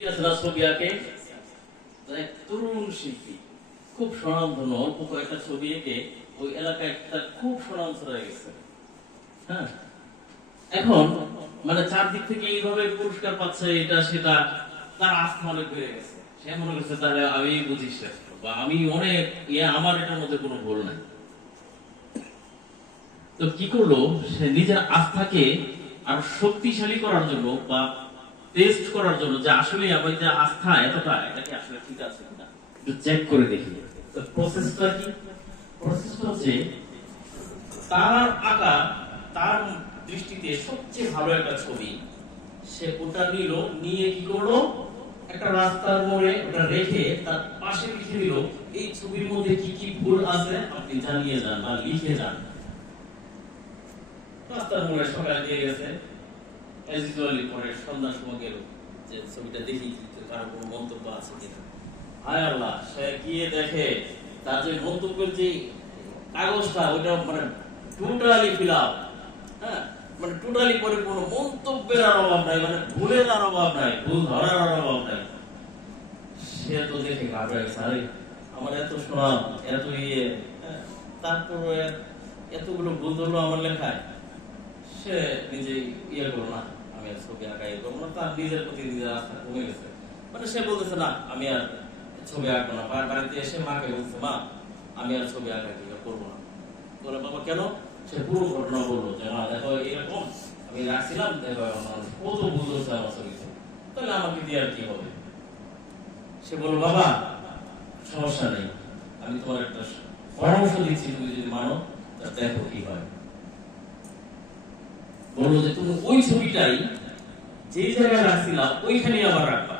ছবি আঁকে এক তরুণ শিল্পী, খুব স্বনামধন্য, অল্প কয়েকটা ছবি এঁকে ওই এলাকায় একটা খুব স্বনাম ছড়ায় গেছে। হ্যাঁ, এখন মানে চারদিক থেকে এইভাবে পুরস্কার পাচ্ছে, এটা সেটা, তার আস্থা অনেক বেড়ে গেছে। সে মনে করছে তাহলে আমি বুঝি শ্রেষ্ঠ, বা আমি অনেক আমার এটার মধ্যে কোনো ভুল নাই। তো কি করলো, সে নিজের আস্থাকে আরো শক্তিশালী করার জন্য বা টেস্ট করার জন্য, যে আসলে আমার যে আস্থা এতটা, এটা কি আসলে ঠিক আছে কিনা একটু চেক করে দেখি। তো প্রসেসটা কি? প্রসেসটা হচ্ছে তার আঁকা, তার দৃষ্টিতে সবচেয়ে ভালো একটা ছবি, সে ওটা নিল, নিয়ে কি করলো, একটা রাস্তার মোড়ে ওটা রেখে তার পাশে লিখে দিল, এই ছবির মধ্যে কি কি ভুল আছে আপনি জানিয়ে যান বা লিখে যান। রাস্তার মোড়ে সকালে দিয়ে গেছে, পরে সন্ধ্যার সময় গেল যে ছবিটা দেখি কারো কোনো মন্তব্য আছে কিনা। হায় আল্লাহ, সে গিয়ে দেখে তার যে মন্তব্যের যে কাগজটা, ওইটা মানে টোটালি ফিল আপ। হ্যাঁ, মানে টোটালি পরে কোনো মন্তব্যের আর অভাব নাই, মানে ভুলের আর অভাব নাই, ভুল ধরার আর অভাব নাই। সে তো দেখে ঘাবড়ে গেছে, আরে আমার এত শোনা, এত তারপরে এতগুলো ভুল ধরলো আমার লেখায়। সে নিজে করলো না, আমি আর ছবি আঁকাই করবো না, তার নিজের প্রতি নিজের আস্থা কমে গেছে। মানে সে বলতেছে না আমি আর ছবি আঁকবো না। বাড়িতে এসে মাকে বলছে, মা আমি আর ছবি আঁকা করবো না। বলে বাবা কেন? সে পুরো ঘটনা বললো যে মা দেখো এরকম আমি রাখছিলাম, দেখো কত ভুল হচ্ছে আমার ছবিতে, তাহলে আমাকে দিয়ে আর কি হবে। সে বললো বাবা সমস্যা নেই, আমি তোমার একটা পরামর্শ দিচ্ছি, তুমি যদি মানো দেখো কি হয়। বললো যে তুমি ওই ছবিটাই যে জায়গায় রাখছিলা ওইখানেই আবার রাখবা,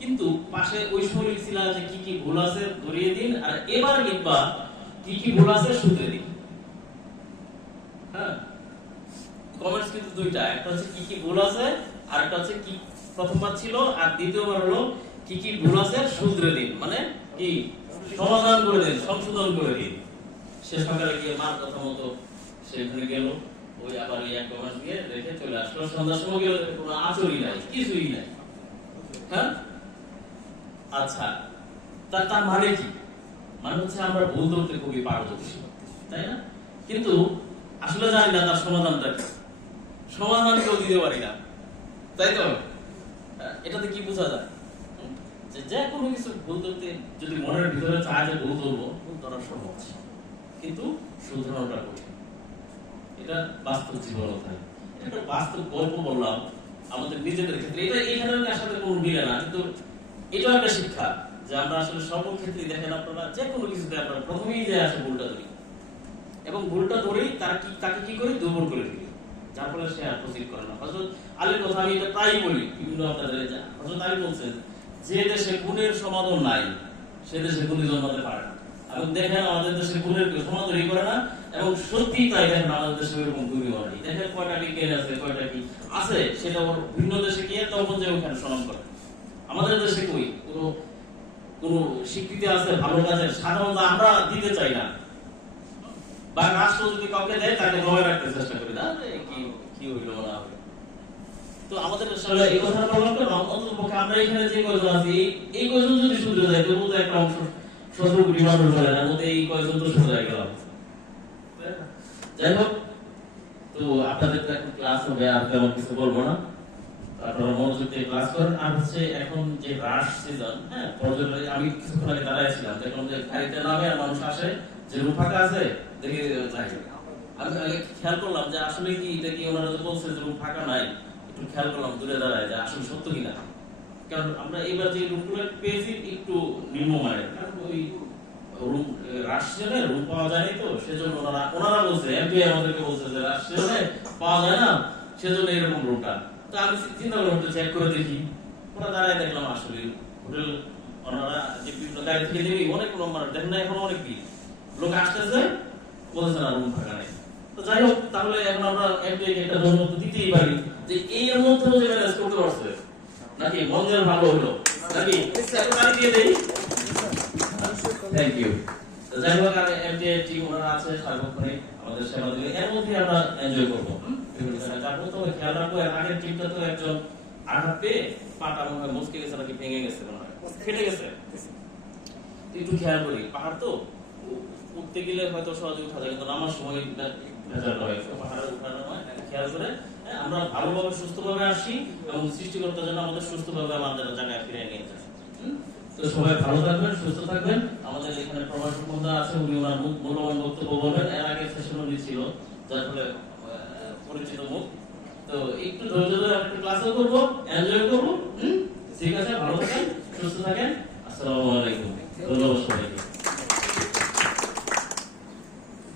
কিন্তু পাশে ওই সময় লিখছিলা যে কি কি ভুল আছে ধরিয়ে দিন, আর এবার লিখবা কি কি ভুল আছে শুধরে দিন। হ্যাঁ, কমেন্টস কিন্তু দুইটা, একটা হচ্ছে কি কি ভুল আছে, আর একটা হচ্ছে কি প্রথমবার ছিল, আর দ্বিতীয়বার হলো কি কি ভুল আছে শুধরে দিন, মানে কি সমাধান করে দিন, সংশোধন করে দিন। সে সকালে গিয়ে মার কথা মতো সেখানে গেল, ওই আবার এক কমেন্ট দিয়ে রেখে চলে আসলো। সন্ধ্যার সময় গেল, কোনো আচরই নাই, কিছুই নাই। হ্যাঁ, আচ্ছা, তার মানে কি? মানে হচ্ছে আমরা ভুল ধরতে খুবই পারদর্শী, তাই না? কিন্তু আসলে জানি না তার সমাধানটা কি, সমাধান কেউ দিতে পারি না, তাই তো? এটাতে কি বোঝা যায় যে যে কোনো কিছু ভুল ধরতে যদি মনের ভিতরে চায় যে ভুল ধরবো, ভুল ধরা সহজ, কিন্তু শুধরানোটা কঠিন। এটা বাস্তব জীবন কথায়, একটা বাস্তব গল্প বললাম আমাদের নিজেদের ক্ষেত্রে। এটা এখানের সাথে কোনো মিলে না, কিন্তু এটাও একটা শিক্ষা যে আমরা আসলে সর্বক্ষেত্রে দেখেন আপনারা যে কোনো কিছুতে আমরা প্রথমেই যে আসে ভুলটা ধরি, এবং ভুলটা ধরেই তাকে কি করি, দুর্বল করে ফেলি, যার ফলে সে আর প্রসিড করে না। হযরত আলীর কথা আমি এটা প্রায়ই বলি বিভিন্ন আপনাদের। হযরত আলী বলছেন, যে দেশে গুণের সমাধান নাই সে দেশে গুণী জন্মাতে পারে না। এবং দেখেন আমাদের দেশে গুণের সমাধানই করে না, এবং সত্যি তাই, দেখেন আমাদের দেশে এরকম গুণী হয়নি। দেখেন কয়টা বিজ্ঞান আছে, কয়টা কি আছে, সেটা ওর ভিন্ন দেশে গিয়ে তখন যে ওখানে সমান করে। আমাদের দেশে কই কোন স্বীকৃতি আছে ভালো কাজের? সাধারণত আমরা দিতে চাই না, বা রাষ্ট্র যদি কাউকে দেয় তাকে দমে রাখতে চেষ্টা করি, না কি হইলো না হইলো। তো আমাদের আসলে এই কথাটা বললাম কেন, অন্ততপক্ষে আমরা এখানে যে কয়জন আছি, এই কয়জন যদি শুধরে যায়, তবু তো একটা অংশ 17 কোটি মানুষ হয়, না মধ্যে এই কয়জন তো শুধরে গেলাম। যাই হোক, তো আপনাদের তো এখন ক্লাস হবে, আর তেমন কিছু বলবো না, আপনারা মনোযোগ দিয়ে ক্লাস করেন। আর হচ্ছে এখন যে রাশ সিজন, হ্যাঁ, পর্যটন, আমি কিছুক্ষণ আগে দাঁড়াইছিলাম, দেখলাম যে গাড়িতে নামে আর মানুষ আসে, যে রুম ফাঁকা আছে দেখে যাই। আমি আগে খেয়াল করলাম যে আসলে কি এটা কি ওনারা যে বলছে যে রুম ফাঁকা নাই, একটু খেয়াল করলাম দূরে দাঁড়ায় যে আসলে সত্য কিনা। কারণ আমরা এবার যে রুমগুলো পেয়েছি একটু নিম্নমানের, কারণ ওই রুম রাশ সিজনে রুম পাওয়া যায়নি, তো সেজন্য ওনারা বলছে, এমপিআই আমাদেরকে বলছে যে রাশ সিজনে পাওয়া যায় না, সেজন্য এরকম রুমটা। তো আমি চিন্তা করলাম একটু চেক করে দেখি, ওরা দাঁড়ায় দেখলাম আসলে হোটেল ওনারা যে বিভিন্ন গাড়ি থেকে নেবে অনেক নম্বর দেখেন না, এখন অনেক ভিড়, লোক আসতেছে, বলছে না রুম ফাঁকা নেই। তো যাই হোক, তাহলে এখন আমরা একটা ধন্যবাদ দিতেই পারি যে এই এর মধ্যেও যে ম্যানেজ করতে পারছে, নাকি মঞ্জের ভালো হলো, নাকি দিয়ে দেই। Thank you. যাই হোক, আর এমটিআই টিম ওনারা আছে সার্বক্ষণে আমাদের সেবা দিবে, এর মধ্যে আমরা এনজয় করবো। তারপর তো খেয়াল রাখবো, আগের টিমটা তো একজন আঘাত পেয়ে পাটা মনে হয় মুচকে গেছে নাকি ভেঙে গেছে, মনে হয় ফেটে গেছে। একটু খেয়াল করি, পাহাড় তো উঠতে গেলে হয়তো সহজে উঠা যায়, কিন্তু নামার সময় ভেজালটা হয়, পাহাড়ে উঠানো হয়। খেয়াল করে আমরা ভালোভাবে সুস্থভাবে আসি এবং সৃষ্টিকর্তা যেন আমাদের সুস্থভাবে আমাদের জায়গায় ফিরে নিয়ে যায়। তো সবাই ভালো থাকবেন, সুস্থ থাকবেন। আমাদের এখানে প্রভাষক মহোদয় আছে, উনি ওনার মূল্যবান বক্তব্য বলবেন। এর আগে সেশন ছিল, যার ফলে পরিচিত মুখ। তো একটু ধৈর্য ধরে একটু ক্লাসও করবো, এনজয় করবো। ঠিক আছে, ভালো থাকেন, সুস্থ থাকেন। আসসালামু আলাইকুম, ধন্যবাদ সবাই।